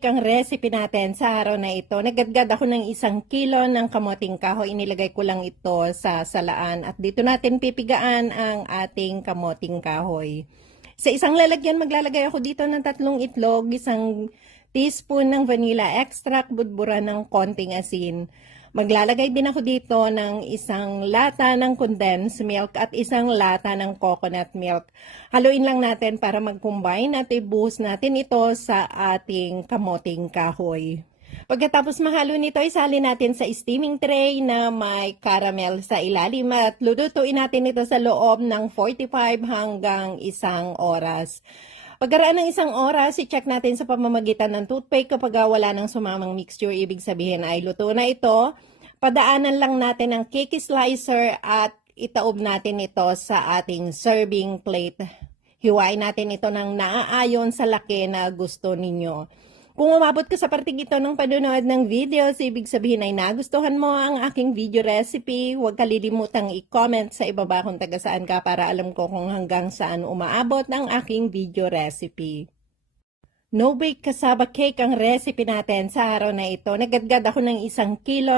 Ang recipe natin sa araw na ito, naggadgad ako ng 1 kilo ng kamoting kahoy. Inilagay ko lang ito sa salaan at dito natin pipigaan ang ating kamoting kahoy. Sa isang lalagyan, maglalagay ako dito ng 3 itlog, 1 teaspoon ng vanilla extract, budburan ng konting asin. Maglalagay din ako dito ng 1 lata ng condensed milk at 1 lata ng coconut milk. Haluin lang natin para mag-combine at ibuhos natin ito sa ating kamoting kahoy. Pagkatapos mahalo nito, isalin natin sa steaming tray na may caramel sa ilalim at lulutuin natin ito sa loob ng 45 hanggang 1 oras. Pagkaraan ng 1 oras, i-check natin sa pamamagitan ng toothpick kapag wala ng sumamang mixture, ibig sabihin ay luto na ito. Padaanan lang natin ng cake slicer at itaob natin ito sa ating serving plate. Hiwain natin ito ng naaayon sa laki na gusto ninyo. Kung umabot ka sa parting ito ng panonood ng videos, ibig sabihin ay nagustuhan mo ang aking video recipe. Huwag kalilimutang i-comment sa ibaba kung taga saan ka para alam ko kung hanggang saan umaabot ang aking video recipe. No-bake cassava cake ang recipe natin sa araw na ito. Naggadgad ako ng 1 kilo